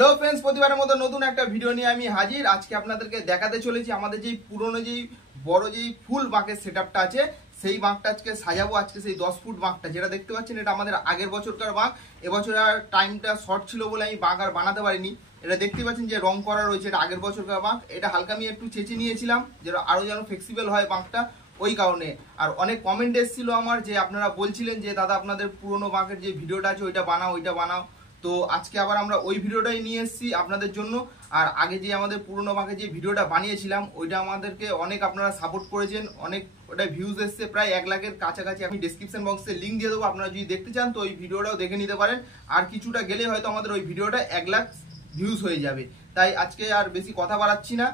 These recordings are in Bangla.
হ্যালো ফ্রেন্ডস, প্রতিবারের মতো নতুন একটা ভিডিও নিয়ে আমি হাজির। আজকে আপনাদেরকে দেখাতে চলেছি আমাদের যেই পুরনো যেই বড় যেই ফুল বাঁকের সেটআপটা আছে, সেই বাঁকটা আজকে সাজাবো। আজকে সেই 10 ফুট বাঁকটা যেটা দেখতে পাচ্ছেন, এটা আমাদের আগের বছরকার বাঁক। এবছর আর টাইমটা শর্ট ছিল বলে আমি বাঁক আর বানাতে পারিনি। এটা দেখতে পাচ্ছেন যে রং করা রয়েছে, এটা আগের বছরকার বাঁক। এটা হালকা আমি একটু চেঁচে নিয়েছিলাম যেটা আরো যেন ফ্লেক্সিবল হয় বাঁকটা, ওই কারণে। আর অনেক কমেন্ট এসেছিল আমার, যে আপনারা বলছিলেন যে দাদা আপনাদের পুরনো বাঁকের যে ভিডিওটা আছে ওইটা বানাও। তো আজকে আবার আমরা ওই ভিডিওটাই নিয়ে এসেছি আপনাদের জন্য। আর আগে যে আমাদের পুরনো বাঁকে যে ভিডিওটা বানিয়েছিলাম ওইটা আমাদেরকে অনেক আপনারা সাপোর্ট করেছেন, অনেক ওটা ভিউজ এসছে, প্রায় 1 লাখের কাছাকাছি। আমি ডেসক্রিপশন বক্সে লিঙ্ক দিয়ে দেবো, আপনারা যদি দেখতে চান তো ওই ভিডিওটাও দেখে নিতে পারেন। আর কিছুটা গেলে হয়তো আমাদের ওই ভিডিওটা 1 লাখ ভিউজ হয়ে যাবে। তাই আজকে আর বেশি কথা বাড়াচ্ছি না,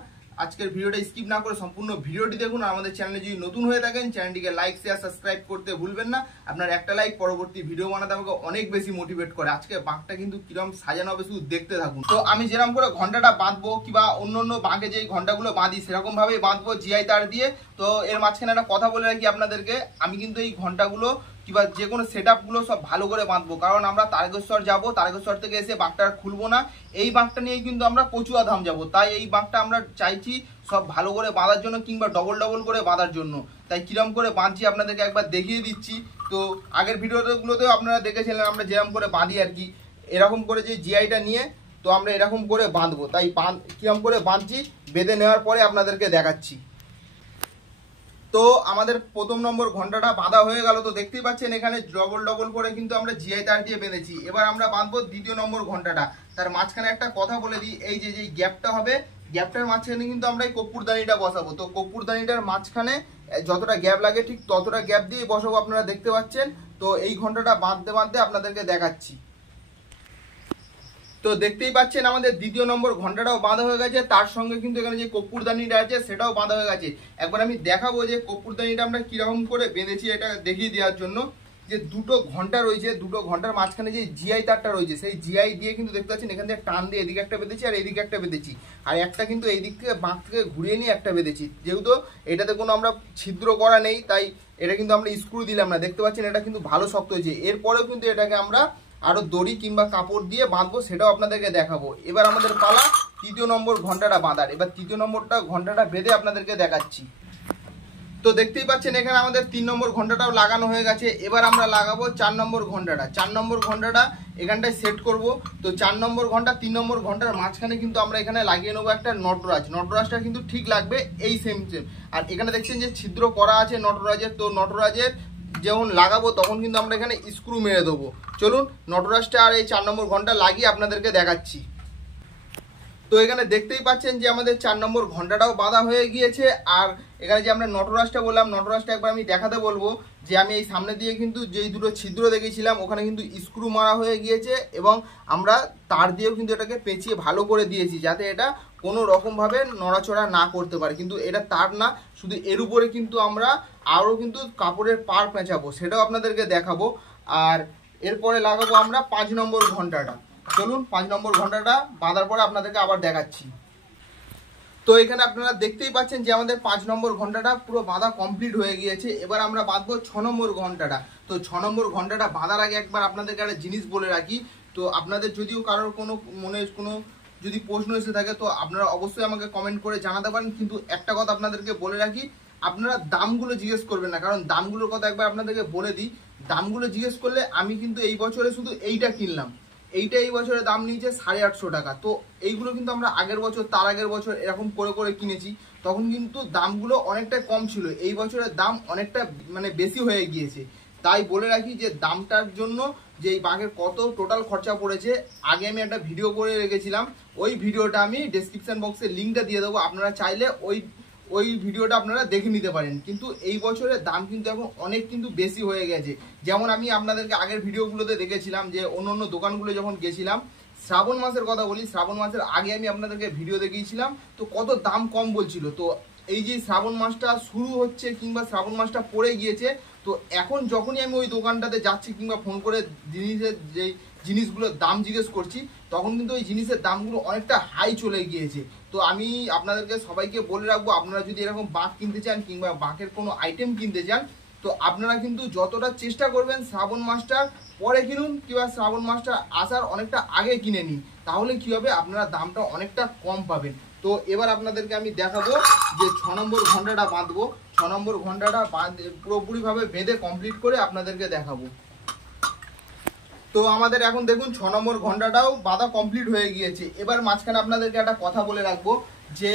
আজকের ভিডিওটা স্কিপ না করে সম্পূর্ণ ভিডিওটি দেখুন। আর আমাদের চ্যানেলে যদি নতুন হয়ে থাকেন চ্যানেলটিকে লাইক শেয়ার সাবস্ক্রাইব করতে ভুলবেন না। আপনার একটা লাইক পরবর্তী ভিডিও বানাতে আমাকে অনেক বেশি মোটিভেট করে। আজকে বাঁকটা কিন্তু কিরকম সাজানো হবে শুধু দেখতে থাকুন। তো আমি যেরকম করে ঘন্টাটা বাঁধবো কিংবা অন্য বাঁকে যে ঘন্টাগুলো বাঁধি সেরকম ভাবেই বাঁধবো জিআই তার দিয়ে। তো এর মাঝখানে একটা কথা বলে রাখি আপনাদেরকে, আমি কিন্তু এই ঘন্টাগুলো কিংবা যে কোনো সেটআপগুলো সব ভালো করে বাঁধবো, কারণ আমরা তারকেশ্বর যাবো, তারকেশ্বর থেকে এসে বাঁকটা খুলবো না। এই বাঁকটা নিয়ে কিন্তু আমরা কচুয়াধাম যাবো, তাই এই বাঁকটা আমরা চাইছি সব ভালো করে বাঁধার জন্য কিংবা ডবল করে বাঁধার জন্য। তাই কিরম করে বাঁধছি আপনাদেরকে একবার দেখিয়ে দিচ্ছি। তো আগের ভিডিওগুলোতেও আপনারা দেখেছিলেন আমরা যেরকম করে বাঁধি আর কি, এরকম করে যে জিআইটা নিয়ে তো আমরা এরকম করে বাঁধবো। তাই কিরম করে বাঁধছি বেঁধে নেওয়ার পরে আপনাদেরকে দেখাচ্ছি। তো আমাদের প্রথম নম্বর ঘন্টাটা বাঁধা হয়ে গেল। তো দেখতেই পাচ্ছেন এখানে ডবল করে কিন্তু আমরা জিআই তার দিয়ে বেঁধেছি। এবার আমরা বাঁধবো দ্বিতীয় নম্বর ঘন্টাটা। তার মাঝখানে একটা কথা বলে দিই, এই যে গ্যাপটা হবে, গ্যাপটার মাঝখানে কিন্তু আমরা এই কর্পূরদানিটা বসাবো। তো কর্পূরদানিটার মাঝখানে যতটা গ্যাপ লাগে ঠিক ততটা গ্যাপ দিয়ে বসাবো, আপনারা দেখতে পাচ্ছেন। তো এই ঘন্টাটা বাঁধতে আপনাদেরকে দেখাচ্ছি। তো দেখতেই পাচ্ছেন আমাদের দ্বিতীয় নম্বর ঘন্টাটাও বাঁধা হয়ে গেছে, তার সঙ্গে কিন্তু এখানে যে কর্পূরদানিটা আছে সেটাও বাঁধা হয়ে গেছে। একবার আমি দেখাবো যে কর্পূরদানিটা আমরা কিরকম করে বেঁধেছি, এটা দেখিয়ে দেওয়ার জন্য। যে দুটো ঘন্টা রয়েছে, দুটো ঘন্টার মাঝখানে যে জিআই তারটা রয়েছে সেই জিআই দিয়ে কিন্তু দেখতে পাচ্ছেন এখান থেকে টান দিয়ে এদিকে একটা বেঁধেছি আর এইদিকে একটা বেঁধেছি, আর একটা কিন্তু এই দিক থেকে বাঁক থেকে ঘুরিয়ে নিয়ে একটা বেঁধেছি। যেহেতু এটাতে কোনো আমরা ছিদ্র করা নেই তাই এটা কিন্তু আমরা স্ক্রু দিলাম না। দেখতে পাচ্ছেন এটা কিন্তু ভালো শক্ত হয়েছে। এরপরেও কিন্তু এটাকে আমরা আরো দড়ি কিংবা কাপড় দিয়ে বাঁধবো, সেটাও আপনাদেরকে দেখাবো। এবার আমাদের পালা তৃতীয় নম্বর ঘন্টাটা বাঁধার। এবার তৃতীয় নম্বরটা ঘন্টাটা বেঁধে আপনাদেরকে দেখাচ্ছি। তো দেখতেই পাচ্ছেন এখানে আমাদের 3 নম্বর ঘন্টাটাও লাগানো হয়ে গেছে। এবার আমরা লাগাবো 4 নম্বর ঘন্টাটা। 4 নম্বর ঘন্টাটা এখানটায় সেট করব। তো 4 নম্বর ঘন্টা 3 নম্বর ঘন্টার মাঝখানে কিন্তু আমরা এখানে লাগিয়ে নেবো একটা নটরাজ। নটরাজটা কিন্তু ঠিক লাগবে এই সেম। আর এখানে দেখছেন যে ছিদ্র করা আছে নটরাজের। তো নটরাজের যখন লাগাবো তখন কিন্তু আমরা এখানে স্ক্রু মেরে দেবো। চলুন নটরাজটা আর এই 4 নম্বর ঘন্টা লাগিয়ে আপনাদেরকে দেখাচ্ছি। তো এখানে দেখতেই পাচ্ছেন যে আমাদের 4 নম্বর ঘন্টাটাও বাঁধা হয়ে গিয়েছে। আর এখানে যে আমরা নটরাজটা বললাম, নটরাজটা একবার আমি দেখাতে বলবো যে আমি এই সামনে দিয়ে কিন্তু যেই দুটো ছিদ্র দেখেছিলাম ওখানে কিন্তু স্ক্রু মারা হয়ে গিয়েছে, এবং আমরা তার দিয়েও কিন্তু এটাকে পেঁচিয়ে ভালো করে দিয়েছি যাতে এটা কোনো রকমভাবে নড়াচড়া না করতে পারে। কিন্তু এটা তার না, শুধু এর উপরে কিন্তু আমরা আরও কিন্তু কাপড়ের পার পেঁচাবো, সেটাও আপনাদেরকে দেখাবো। আর এরপরে লাগাবো আমরা 5 নম্বর ঘন্টাটা। চলুন 5 নম্বর ঘন্টাটা বাঁধার পরে আপনাদেরকে আবার দেখাচ্ছি। তো এখানে আপনারা দেখতেই পাচ্ছেন যে আমাদের 5 নম্বর ঘন্টাটা পুরো বাঁধা কমপ্লিট হয়ে গিয়েছে। এবার আমরা বাঁধবো 6 নম্বর ঘন্টাটা। তো 6 নম্বর ঘন্টাটা বাঁধার আগে একবার আপনাদেরকে একটা জিনিস বলে রাখি। তো আপনাদের যদিও কারোর কোনো মনে কোনো যদি প্রশ্ন এসে থাকে তো আপনারা অবশ্যই আমাকে কমেন্ট করে জানাতে পারেন। কিন্তু একটা কথা আপনাদেরকে বলে রাখি, আপনারা দামগুলো জিজ্ঞেস করবেন না, কারণ দামগুলোর কথা একবার আপনাদেরকে বলে দিই। দামগুলো জিজ্ঞেস করলে আমি কিন্তু এই বছরে শুধু এইটা কিনলাম, এইটা এই বছরে দাম নিয়েছে 850 টাকা। তো এইগুলো কিন্তু আমরা আগের বছর তার আগের বছর এরকম করে কিনেছি, তখন কিন্তু দামগুলো অনেকটা কম ছিল। এই বছরের দাম অনেকটা মানে বেশি হয়ে গিয়েছে। তাই বলে রাখি যে দামটার জন্য যে এই বাঘের কত টোটাল খরচা পড়েছে আগে আমি একটা ভিডিও করে রেখেছিলাম, ওই ভিডিওটা আমি ডেসক্রিপশন বক্সে লিঙ্কটা দিয়ে দেবো, আপনারা চাইলে ওই ভিডিওটা আপনারা দেখে নিতে পারেন। কিন্তু এই বছরের দাম কিন্তু এখন অনেক কিন্তু বেশি হয়ে গেছে। যেমন আমি আপনাদেরকে আগের ভিডিওগুলোতে দেখেছিলাম যে অন্য দোকানগুলো যখন গেছিলাম, শ্রাবণ মাসের কথা বলি, শ্রাবণ মাসের আগে আমি আপনাদেরকে ভিডিও দেখিয়েছিলাম তো কত দাম কম বলছিল। তো এই যে শ্রাবণ মাসটা শুরু হচ্ছে কিংবা শ্রাবণ মাসটা পড়ে গিয়েছে, তো এখন যখনই আমি ওই দোকানটাতে যাচ্ছি কিংবা ফোন করে যে জিনিসগুলোর দাম জিজ্ঞেস করছি তখন কিন্তু ওই জিনিসের দামগুলো অনেকটা হাই চলে গিয়েছে। তো আমি আপনাদেরকে সবাইকে বলে রাখবো, আপনারা যদি এরকম বাঁক কিনতে চান কিংবা বাঁকের কোনো আইটেম কিনতে চান তো আপনারা কিন্তু যতটা চেষ্টা করবেন শ্রাবণ মাসটা পরে কিনুন কিংবা শ্রাবণ মাসটা আসার অনেকটা আগে কিনে নিন, তাহলে কি হবে আপনারা দামটা অনেকটা কম পাবেন। তো এবার আপনাদেরকে আমি দেখাবো যে 6 নম্বর ঘন্টাটা বাঁধবো। 6 নম্বর ঘন্টাটা পুরোপুরিভাবে বেঁধে কমপ্লিট করে আপনাদেরকে দেখাবো। তো আমাদের এখন দেখুন 6 নম্বর ঘন্টাটাও বাঁধা কমপ্লিট হয়ে গিয়েছে। এবার মাঝখানে আপনাদেরকে একটা কথা বলে রাখবো যে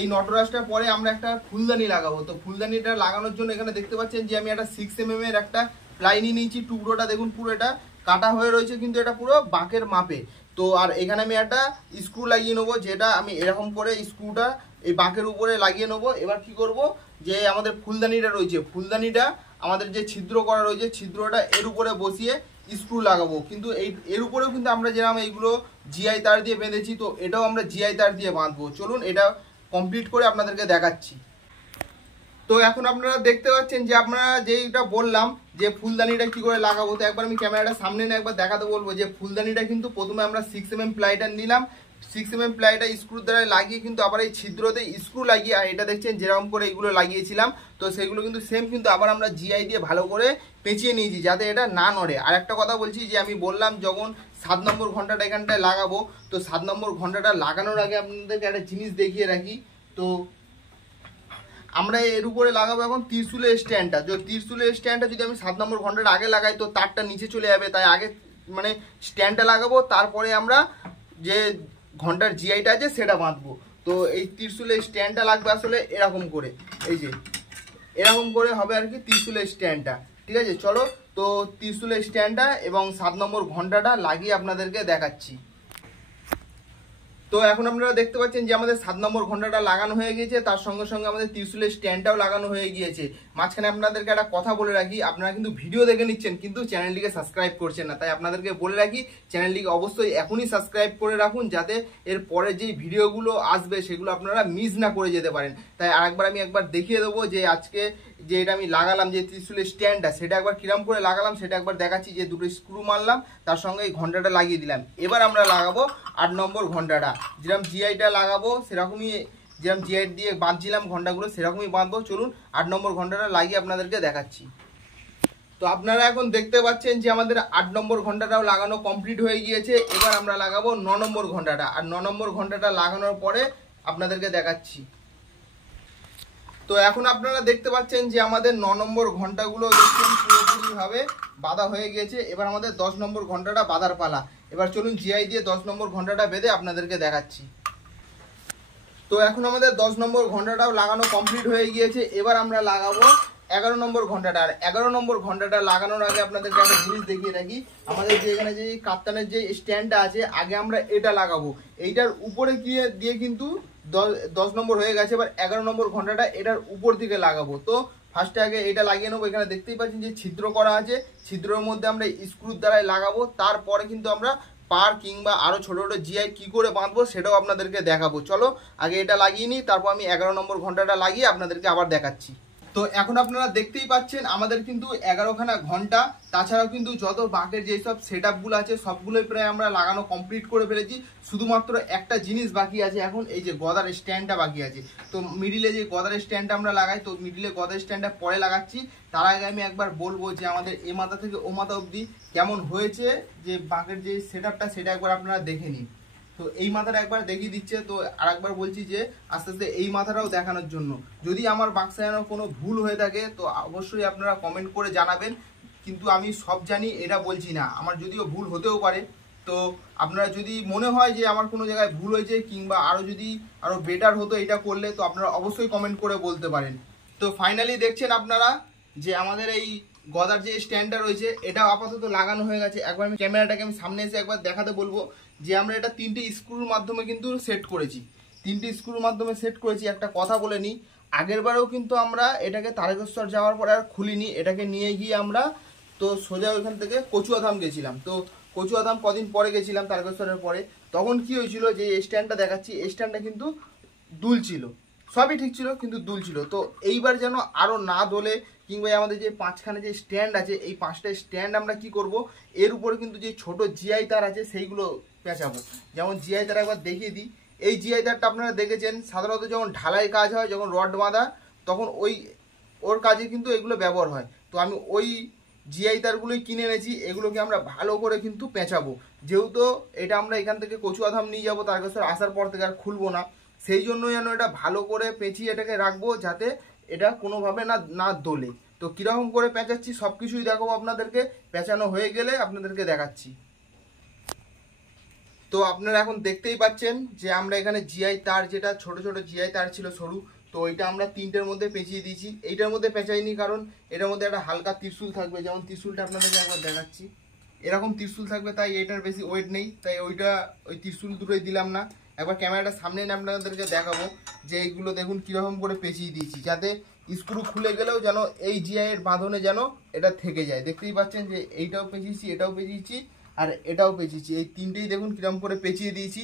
এই নটরাজটার পরে আমরা একটা ফুলদানি লাগাবো। তো ফুলদানিটা লাগানোর জন্য এখানে দেখতে পাচ্ছেন যে আমি একটা 6 mm এর একটা প্লাই নিয়ে নিয়েছি। টুকরোটা দেখুন পুরো এটা কাটা হয়ে রয়েছে, কিন্তু এটা পুরো বাঁকের মাপে। তো আর এখানে আমি একটা স্ক্রু লাগিয়ে নেবো, যেটা আমি এরকম করে স্ক্রুটা এই বাঁকের উপরে লাগিয়ে নেবো। এবার কি করব যে আমাদের ফুলদানিটা রয়েছে, ফুলদানিটা আমাদের যে ছিদ্র করা রয়েছে ছিদ্রটা এর উপরে বসিয়ে স্ক্রু লাগাবো। কিন্তু এর উপরেও কিন্তু আমরা যেরকম এইগুলো জিআই তার দিয়ে বেঁধেছি, তো এটাও আমরা জিআই তার দিয়ে বাঁধবো। চলুন এটা কমপ্লিট করে আপনাদেরকে দেখাচ্ছি। তো এখন আপনারা দেখতে পাচ্ছেন যে আপনারা যেটা বললাম যে ফুলদানিটা কি করে লাগাবো, তো একবার আমি ক্যামেরাটা সামনে নিয়ে একবার দেখাতে বলবো যে ফুলদানিটা কিন্তু প্রথমে আমরা 6 mm প্লাইটা নিলাম। 6 mm প্লাইটা স্ক্রু দ্বারা লাগিয়ে কিন্তু আবার এই ছিদ্রতে স্ক্রু লাগিয়ে, আর এটা দেখছেন যেরকম করে এইগুলো লাগিয়েছিলাম, তো সেগুলো কিন্তু সেম কিন্তু আবার আমরা জিআই দিয়ে ভালো করে পেঁচিয়ে নিয়েছি যাতে এটা না নড়ে। আর একটা কথা বলছি যে আমি বললাম যখন 7 নম্বর ঘন্টাটা এখানটায় লাগাবো, তো 7 নম্বর ঘন্টাটা লাগানোর আগে আপনাদেরকে একটা জিনিস দেখিয়ে রাখি। তো আমরা এর উপরে লাগাবো এখন ত্রিশুলের স্ট্যান্ডটা। ত্রিশুলের স্ট্যান্ডটা যদি আমি 7 নম্বর ঘন্টাটা আগে লাগাই তো তারটা নিচে চলে যাবে, তাই আগে মানে স্ট্যান্ডটা লাগাবো, তারপরে আমরা যে ঘন্টার জিআইটা আছে সেটা বাঁধবো। তো এই ত্রিশুলের স্ট্যান্ডটা লাগবে আসলে এরকম করে, এই যে এরকম করে হবে আর কি ত্রিশুলের স্ট্যান্ডটা। ঠিক আছে, চলো তো ত্রিশুলের স্ট্যান্ডটা এবং 7 নম্বর ঘন্টাটা লাগিয়ে আপনাদেরকে দেখাচ্ছি। তো এখন আপনারা দেখতে পাচ্ছেন যে আমাদের 7 নম্বর ঘন্টাটা লাগানো হয়ে গিয়েছে, তার সঙ্গে সঙ্গে আমাদের ত্রিশুলের স্ট্যান্ডটাও লাগানো হয়ে গিয়েছে। মাঝখানে আপনাদেরকে একটা কথা বলে রাখি, আপনারা কিন্তু ভিডিও দেখে নিচ্ছেন কিন্তু চ্যানেলটিকে সাবস্ক্রাইব করছেন না, তাই আপনাদেরকে বলে রাখি চ্যানেলটিকে অবশ্যই এখনই সাবস্ক্রাইব করে রাখুন, যাতে এর পরে যেই ভিডিওগুলো আসবে সেগুলো আপনারা মিস না করে যেতে পারেন। তাই আরেকবার আমি একবার দেখিয়ে দেবো যে আজকে যে এটা আমি লাগালাম যে ত্রিশুলের স্ট্যান্ডটা, সেটা একবার কিরম করে লাগালাম সেটা একবার দেখাচ্ছি। যে দুটো স্ক্রু মারলাম, তার সঙ্গে এই ঘন্টাটা লাগিয়ে দিলাম। এবার আমরা লাগাবো 8 নম্বর ঘন্টাটা। যেরকম জিআইটা লাগাবো সেরকমই, যেরকম জিআই দিয়ে বাঁধছিলাম ঘন্টাগুলো সেরকমই বাঁধবো। চলুন 8 নম্বর ঘন্টাটা লাগিয়ে আপনাদেরকে দেখাচ্ছি। তো আপনারা এখন দেখতে পাচ্ছেন যে আমাদের 8 নম্বর ঘন্টাটাও লাগানো কমপ্লিট হয়ে গিয়েছে। এবার আমরা লাগাবো 9 নম্বর ঘন্টাটা। আর 9 নম্বর ঘন্টাটা লাগানোর পরে আপনাদেরকে দেখাচ্ছি। তো এখন আপনারা দেখতে পাচ্ছেন যে আমাদের 9 নম্বর ঘন্টাগুলো দেখছেন পুরোপুরিভাবে বাঁধা হয়ে গিয়েছে। এবার আমাদের 10 নম্বর ঘন্টাটা বাঁধার পালা। এবার চলুন জিআই দিয়ে 10 নম্বর ঘন্টাটা বেঁধে আপনাদেরকে দেখাচ্ছি। তো এখন আমাদের 10 নম্বর ঘন্টাটাও লাগানো কমপ্লিট হয়ে গিয়েছে। এবার আমরা লাগাবো 11 নম্বর ঘন্টাটা। আর 11 নম্বর ঘন্টাটা লাগানোর আগে আপনাদেরকে একটা জিনিস দেখিয়ে রাখি, আমাদের যে এখানে যে কাপ্তানের যে স্ট্যান্ডটা আছে আগে আমরা এটা লাগাবো, এইটার উপরে গিয়ে দিয়ে কিন্তু 10 নম্বর হয়ে গেছে। এবার 11 নম্বর ঘন্টাটা এটার উপর দিকে লাগাবো। তো ফার্স্টে আগে এটা লাগিয়ে নেবো। এখানে দেখতেই পাচ্ছেন যে ছিদ্র করা আছে, ছিদ্রের মধ্যে আমরা স্ক্রুর দ্বারাই লাগাবো। তারপরে কিন্তু আমরা পার কিংবা আরো ছোট ছোট জিআই কি করে বাঁধবো সেটাও আপনাদেরকে দেখাবো। চলো আগে এটা লাগিয়ে নিই, তারপর আমি 11 নম্বর ঘন্টাটা লাগিয়ে আপনাদেরকে আবার দেখাচ্ছি। তো এখন আপনারা দেখতেই পাচ্ছেন আমাদের কিন্তু 11খানা ঘন্টা, তাছাড়াও কিন্তু যত বাঁকের যেসব সেট আপগুলো আছে সবগুলোই প্রায় আমরা লাগানো কমপ্লিট করে ফেলেছি। শুধুমাত্র একটা জিনিস বাকি আছে এখন, এই যে গদার স্ট্যান্ডটা বাকি আছে। তো মিডিলে যে গদার স্ট্যান্ডটা আমরা লাগাই, তো মিডিলে গদার স্ট্যান্ডটা পরে লাগাচ্ছি। তার আগে আমি একবার বলবো যে আমাদের এ মাথা থেকে ও মাথা অবধি কেমন হয়েছে যে বাঁকের যে সেট আপটা সেটা একবার আপনারা দেখে নিন। তো এই মাথাটা একবার দেখিয়ে দিচ্ছে। তো আর একবার বলছি যে আস্তে আস্তে এই মাথাটাও দেখানোর জন্য, যদি আমার বাঁক সাজানোর কোনো ভুল হয়ে থাকে তো অবশ্যই আপনারা কমেন্ট করে জানাবেন। কিন্তু আমি সব জানি এটা বলছি না, আমার যদিও ভুল হতেও পারে। তো আপনারা যদি মনে হয় যে আমার কোনো জায়গায় ভুল হয়েছে কিংবা আরও বেটার হতো এটা করলে, তো আপনারা অবশ্যই কমেন্ট করে বলতে পারেন। তো ফাইনালি দেখছেন আপনারা যে আমাদের এই গদার যে স্ট্যান্ডটা রয়েছে এটাও আপাতত লাগানো হয়ে গেছে। একবার আমি ক্যামেরাটাকে আমি সামনে এসে একবার দেখাতে বলবো যে আমরা এটা 3টে স্ক্রুর মাধ্যমে কিন্তু সেট করেছি। 3টে স্ক্রুর মাধ্যমে সেট করেছি। একটা কথা বলে নিই, আগের বারেও কিন্তু আমরা এটাকে তারকেশ্বর যাওয়ার পরে আর খুলিনি, এটাকে নিয়ে গিয়ে আমরা তো সোজা ওইখান থেকে কচুয়াধাম গেছিলাম। তো কচুয়াধাম কদিন পরে গেছিলাম তারকেশ্বরের পরে, তখন কি হয়েছিল যে এই স্ট্যান্ডটা দেখাচ্ছি, এই স্ট্যান্ডটা কিন্তু দুলছিল, সবই ঠিক ছিল কিন্তু দুলছিল। তো এইবার যেন আরও না দোলে কিংবা আমাদের যে 5খানে যে স্ট্যান্ড আছে এই 5টা স্ট্যান্ড আমরা কি করব, এর উপরে কিন্তু যে ছোট জিআই তার আছে সেইগুলো পেঁচাবো। যেমন জিআই তার একবার দেখিয়ে দিই, এই জিআই তারটা আপনারা দেখেছেন সাধারণত যখন ঢালাই কাজ হয়, যখন রড বাঁধা, তখন ওর কাজে কিন্তু এগুলো ব্যবহার হয়। তো আমি ওই জিআই তারগুলোই কিনে এনেছি। এগুলোকে আমরা ভালো করে কিন্তু পেঁচাবো, যেহেতু এটা আমরা এখান থেকে কচুয়াধাম নিয়ে যাবো, তার কাছে আসার পর থেকে আর খুলবো না, সেই জন্য যেন এটা ভালো করে পেঁচিয়ে এটাকে রাখবো যাতে এটা কোনোভাবে না না দোলে। তো কীরকম করে পেঁচাচ্ছি সব কিছুই দেখাবো আপনাদেরকে, পেঁচানো হয়ে গেলে আপনাদেরকে দেখাচ্ছি। তো আপনারা এখন দেখতেই পাচ্ছেন যে আমরা এখানে জিআই তার, যেটা ছোট ছোট জিআই তার ছিল সরু, তো ওইটা আমরা 3টের মধ্যে পেঁচিয়ে দিয়েছি। এইটার মধ্যে পেঁচাইনি কারণ এটার মধ্যে একটা হালকা ত্রিশুল থাকবে, যেমন ত্রিশুলটা আপনাদেরকে একবার দেখাচ্ছি, এরকম ত্রিশুল থাকবে, তাই এটার বেশি ওয়েট নেই, তাই ওই ত্রিশুল দুটোই দিলাম না। একবার ক্যামেরাটা সামনে এনে আপনাদেরকে দেখাবো যে এইগুলো দেখুন কীরকম করে পেঁচিয়ে দিয়েছি, যাতে স্ক্রু খুলে গেলেও যেন এই জিআই এর বাঁধনে যেন এটা থেকে যায়। দেখতেই পাচ্ছেন যে এইটাও পেঁচিয়েছি, এটাও পেঁচিয়েছি, আর এটাও পেঁচিয়েছি, এই 3টেই দেখুন কিরকম করে পেঁচিয়ে দিয়েছি।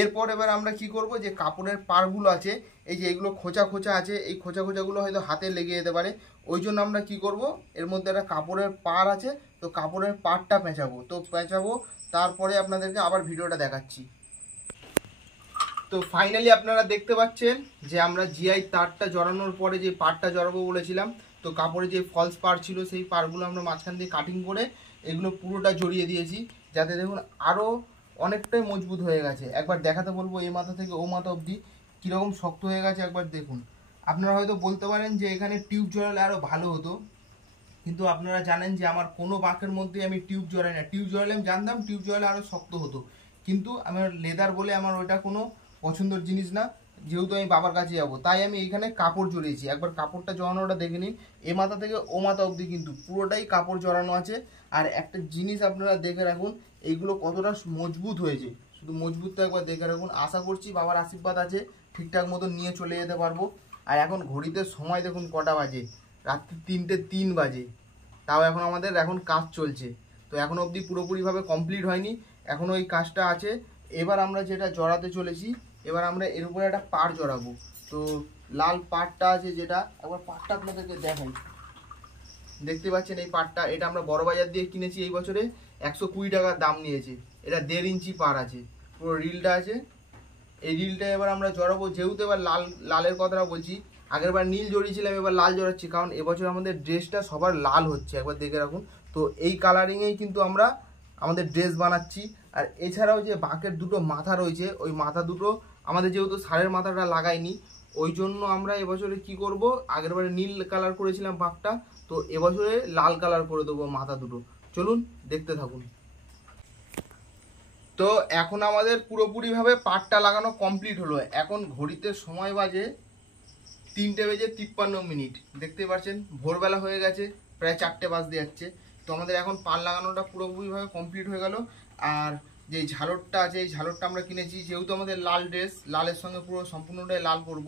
এরপর এবার আমরা কি করব, যে কাপড়ের পাড়গুলো আছে, এই যে এইগুলো খোঁচা খোঁচা আছে, এই খোঁচা খোঁচাগুলো হয়তো হাতে লেগে যেতে পারে, ওই জন্য আমরা কি করব, এর মধ্যে একটা কাপড়ের পাড় আছে, তো কাপড়ের পাড়টা পেঁচাবো। তো পেঁচাবো, তারপরে আপনাদেরকে আবার ভিডিওটা দেখাচ্ছি। তো ফাইনালি আপনারা দেখতে পাচ্ছেন যে আমরা জিআই তারটা জড়ানোর পরে যে পাড়টা জড়াবো বলেছিলাম, তো কাপড়ে যে ফলস পাড় ছিল সেই পাড়গুলো আমরা মাঝখান দিয়ে কাটিং করে এগুলো পুরোটা জড়িয়ে দিয়েছি, যাতে দেখুন আরও অনেকটাই মজবুত হয়ে গেছে। একবার দেখাতে বলবো এই মাথা থেকে ও মাথা অবধি কীরকম শক্ত হয়ে গেছে একবার দেখুন। আপনারা হয়তো বলতে পারেন যে এখানে টিউব জড়ালে আরও ভালো হতো, কিন্তু আপনারা জানেন যে আমার কোনো বাঁকের মধ্যে আমি টিউব জড়াই না। টিউব জড়ালে আমি জানতাম টিউব জড়ালে আরও শক্ত হতো, কিন্তু আমার লেদার বলে আমার ওটা কোনো পছন্দের জিনিস না, যেহেতু আমি বাবার কাছে যাবো, তাই আমি এইখানে কাপড় জড়িয়েছি। একবার কাপড়টা জড়ানোটা দেখে নিন, এ মাথা থেকে ও মাথা অবধি কিন্তু পুরোটাই কাপড় জড়ানো আছে। আর একটা জিনিস আপনারা দেখে রাখুন, এইগুলো কতটা মজবুত হয়েছে, শুধু মজবুতটা একবার দেখে রাখুন। আশা করছি বাবার আশীর্বাদ আছে, ঠিকঠাক মতো নিয়ে চলে যেতে পারবো। আর এখন ঘড়িতে সময় দেখুন কটা বাজে, রাত্রি 3:03 বাজে, তাও এখন আমাদের এখন কাজ চলছে। তো এখনো অবধি পুরোপুরিভাবে কমপ্লিট হয়নি, এখনও এই কাজটা আছে। এবার আমরা যেটা জড়াতে চলেছি, এবার আমরা এর উপরে একটা পাড় জড়াবো। তো লাল পাড়টা আছে, যেটা একবার পাড়টা আপনাদেরকে দেখাই, দেখতে পাচ্ছেন এই পাড়টা, এটা আমরা বড় বাজার দিয়ে কিনেছি, এই বছরে 120 টাকার দাম নিয়েছে। এটা 1.5 ইঞ্চি পাড় আছে, পুরো রিলটা আছে। এই রিলটা এবার আমরা জড়াবো, যেহেতু এবার লালের কথাটা বলছি, আগের বার নীল জড়িয়েছিলাম, এবার লাল জড়াচ্ছি, কারণ এবছর আমাদের ড্রেসটা সবার লাল হচ্ছে, একবার দেখে রাখুন। তো এই কালারিংয়েই কিন্তু আমরা আমাদের ড্রেস বানাচ্ছি। আর এছাড়াও যে বাঁকের দুটো মাথা রয়েছে, ওই মাথা দুটো আমাদের যেহেতু ষাঁড়ের মাথাটা লাগাইনি, ওই জন্য আমরা এবছরে কি করব, আগের বারে নীল কালার করেছিলাম বাঁকটা, তো এবছরে লাল কালার করে দেবো মাথা দুটো। চলুন দেখতে থাকুন। তো এখন আমাদের পুরোপুরিভাবে পাড়টা লাগানো কমপ্লিট হলো। এখন ঘড়িতে সময় বাজে 3:53। দেখতে পাচ্ছেন ভোরবেলা হয়ে গেছে, প্রায় 4টে বাজতে যাচ্ছে। তো আমাদের এখন পাড় লাগানোটা পুরোপুরিভাবে কমপ্লিট হয়ে গেল। আর যে ঝালরটা আছে, এই ঝালরটা আমরা কিনেছি, যেহেতু আমাদের লাল ড্রেস, লালের সঙ্গে পুরো সম্পূর্ণটাই লাল করব।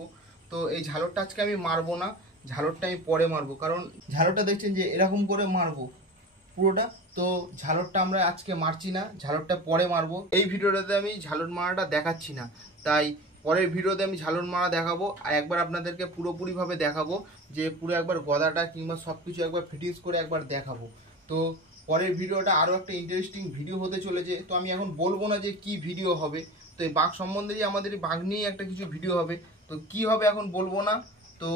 তো এই ঝালরটা আজকে আমি মারবো না, ঝালরটা আমি পরে মারবো, কারণ ঝালরটা দেখছেন যে এরকম করে মারবো পুরোটা, তো ঝালরটা আমরা আজকে মারছি না, ঝালরটা পরে মারবো। এই ভিডিওটাতে আমি ঝালর মারাটা দেখাচ্ছি না, তাই পরের ভিডিওতে আমি ঝালর মারা দেখাবো। আর একবার আপনাদেরকে পুরোপুরিভাবে দেখাবো, যে পুরো একবার গদাটা কিংবা সব কিছু একবার ফিটিংস করে একবার দেখাবো। তো পরের ভিডিওটা আরও একটা ইন্টারেস্টিং ভিডিও হতে চলেছে। তো আমি এখন বলবো না যে কি ভিডিও হবে, তো এই বাঘ সম্বন্ধে আমাদের এই বাঘ নিয়েই একটা কিছু ভিডিও হবে, তো কি হবে এখন বলবো না, তো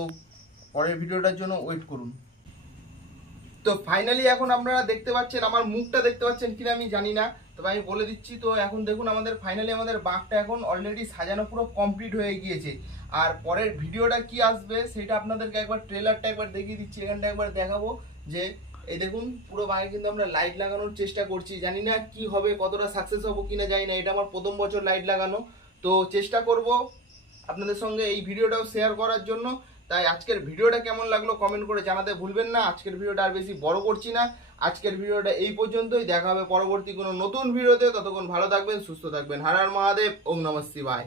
পরের ভিডিওটার জন্য ওয়েট করুন। তো ফাইনালি এখন আপনারা দেখতে পাচ্ছেন, আমার মুখটা দেখতে পাচ্ছেন কিনা আমি জানি না, তবে আমি বলে দিচ্ছি। তো এখন দেখুন আমাদের ফাইনালি আমাদের বাঘটা এখন অলরেডি সাজানো পুরো কমপ্লিট হয়ে গিয়েছে। আর পরের ভিডিওটা কি আসবে সেটা আপনাদেরকে একবার ট্রেলারটা একবার দেখিয়ে দিচ্ছি, এখানটা একবার দেখাবো। যে এই দেখুন পুরো বাঘে কিন্তু আমরা লাইট লাগানোর চেষ্টা করছি, জানি না কি হবে, কতটা সাকসেস হবো কিনা জানি না, এটা আমার প্রথম বছর লাইট লাগানো। তো চেষ্টা করব আপনাদের সঙ্গে এই ভিডিওটাও শেয়ার করার জন্য। তাই আজকের ভিডিওটা কেমন লাগলো কমেন্ট করে জানাতে ভুলবেন না। আজকের ভিডিওটা আর বেশি বড় করছি না, আজকের ভিডিওটা এই পর্যন্তই। দেখা হবে পরবর্তী কোনো নতুন ভিডিওতে, ততক্ষণ ভালো থাকবেন, সুস্থ থাকবেন। হর হর মহাদেব, ওম নমঃ শিবায়।